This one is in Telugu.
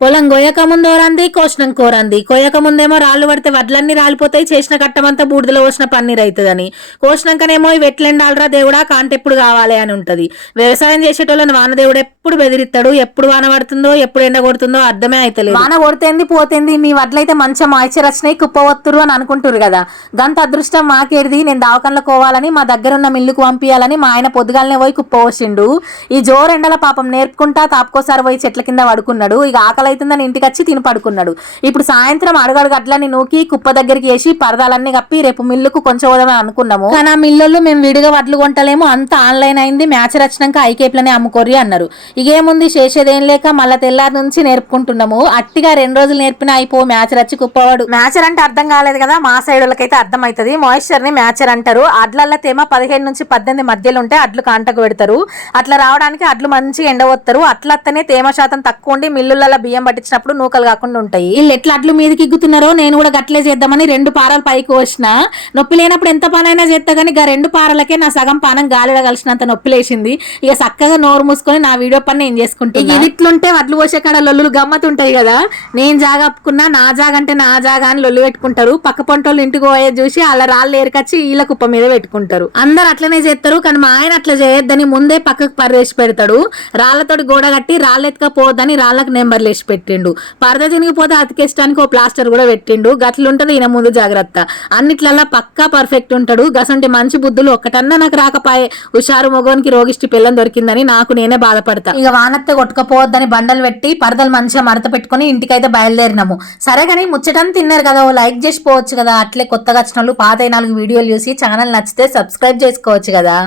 పొలం గొయ్యక ముందోరంది కోసినం కోరంది. కొయ్యక ముందేమో రాళ్ళు పడితే వడ్లన్నీ రాలిపోతాయి, చేసిన కట్టమంతా బూడిదలో పోసిన పన్నీర్ అవుతుందని, కోసినాకనేమో వెట్లెండాలరా దేవుడా కాంటెప్పుడు కావాలి అని ఉంటది. వ్యవసాయం చేసేటోళ్ళని వానదేవుడు ఎప్పుడు బెదిరిస్తాడు, ఎప్పుడు వాన పడుతుందో ఎప్పుడు ఎండ కొడుతుందో అర్థమే అవుతలేదు. వాన కొడితేంది పోతేంది, మీ వడ్లయితే మంచిగా మాయిశ్చర్ వచ్చినాయి కుప్పవత్తురు అని అనుకుంటారు కదా. గంత అదృష్టం మాకేడిది, నేను దావకంలో కోవాలని మా దగ్గర ఉన్న మిల్లుకు పంపించాలని మా ఆయన పొద్దుగాలనే పోయి కుప్ప పోసిండు. ఈ జోరెండల పాపం నేర్పుకుంటా తాపుకోసారి పోయి చెట్ల కింద పడుకున్నాడు. ఇక ఆకలి అవుతుందని ఇంటికి వచ్చి తిని పడుకున్నాడు. ఇప్పుడు సాయంత్రం అడుగడుగు అట్లని నూకి కుప్ప దగ్గరికి వేసి పరదాలన్నీ కప్పి రేపు మిల్లుకు కొంచెం పోదామని అనుకున్నాము. కానీ ఆ మిల్లుల్లో మేము విడిగా వడ్లు కొంటలేము, అంతా ఆన్లైన్ అయింది, మ్యాచర్ వచ్చినాక ఐకేప్లనే అమ్ముకోర్రి అన్నారు. ఇకేముంది చేసేదేం లేక మళ్ళీ తెల్లారి నుంచి నేర్పుకుంటున్నాము. అట్టిగా 2 రోజులు నేర్పినా అయిపో మ్యాచర్ వచ్చి కుప్పవాడు. మ్యాచర్ అంటే అర్థం కాలేదు కదా, మా సైడ్ వాళ్ళకైతే అర్థం అవుతుంది. మాయిశ్చర్ ని మ్యాచర్ అంటారు. అడ్లల్లో తేమ 15 నుంచి 18 మధ్యలో ఉంటే అడ్లు కాంటకు పెడతారు. అట్లా రావడానికి అడ్లు మంచి ఎండవస్తారు. అట్లనే తేమ శాతం తక్కువ ఉండి మిల్లులలో బియ్యం పట్టించినప్పుడు నూకలు కాకుండా ఉంటాయి. వీళ్ళు ఎట్లా అడ్లు మీదకి ఎగ్గుతున్నారో నేను కూడా గట్లే చేద్దామని 2 పారాలు పైకి వచ్చిన. నొప్పి లేనప్పుడు ఎంత పనైనా చేస్తా కానీ 2 పారాలకే నా సగం పానం గాలిలో కలిసినంత నొప్పి లేచింది. ఇక చక్కగా నోరు మూసుకొని నా వీడియో పని నేను చేసుకుంటాను. ఇట్లుంటే వడ్లు పోసే కాడ లొల్లులు గమ్మతుంటాయి కదా. నేను జాగా అప్పుకున్నా, నా జాగా అంటే నా జాగా అని లొల్లు పెట్టుకుంటారు. పక్క పంటోళ్ళు ఇంటికి పోయేది చూసి అలా రాళ్ళు ఏరుకొచ్చి వీళ్ళ కుప్ప మీద పెట్టుకుంటారు. అందరు అట్లనే చేస్తారు కానీ మా ఆయన అట్లా చేయొద్దని ముందే పక్కకు పరివేసి పెడతాడు. రాళ్లతోటి గోడ కట్టి రాళ్ళెత్తుకపోవద్దని రాళ్లకు నెంబర్లు వేసి పెట్టిండు. పరద తినిగిపోతే అతికేయడానికి ఓ ప్లాస్టర్ కూడా పెట్టిండు. గట్లుంటది ఈయన ముందు జాగ్రత్త. అన్నిట్లల్లా పక్కా పర్ఫెక్ట్ ఉంటాడు. గసంటి మంచి బుద్ధులు ఒక్కటన్నా నాకు రాకపాయే. హుషారు మొగోనికి రోగిష్టి పిల్లని దొరికిందని నాకు నేనే బాధపడతా. ఇక వానత్తే కొట్టుకపోవద్దని బండలు పెట్టి పరదలు మంచిగా మడత పెట్టుకుని ఇంటికైతే బయలుదేరినాము. సరే కానీ ముచ్చటని తిన్నారు కదా, ఓ లైక్ చేసి పోవచ్చు కదా. అట్లే కొత్తగా వచ్చిన వాళ్ళు పాత 4 వీడియోలు చూసి ఛానల్ నచ్చితే సబ్స్క్రైబ్ చేసుకోవచ్చు కదా.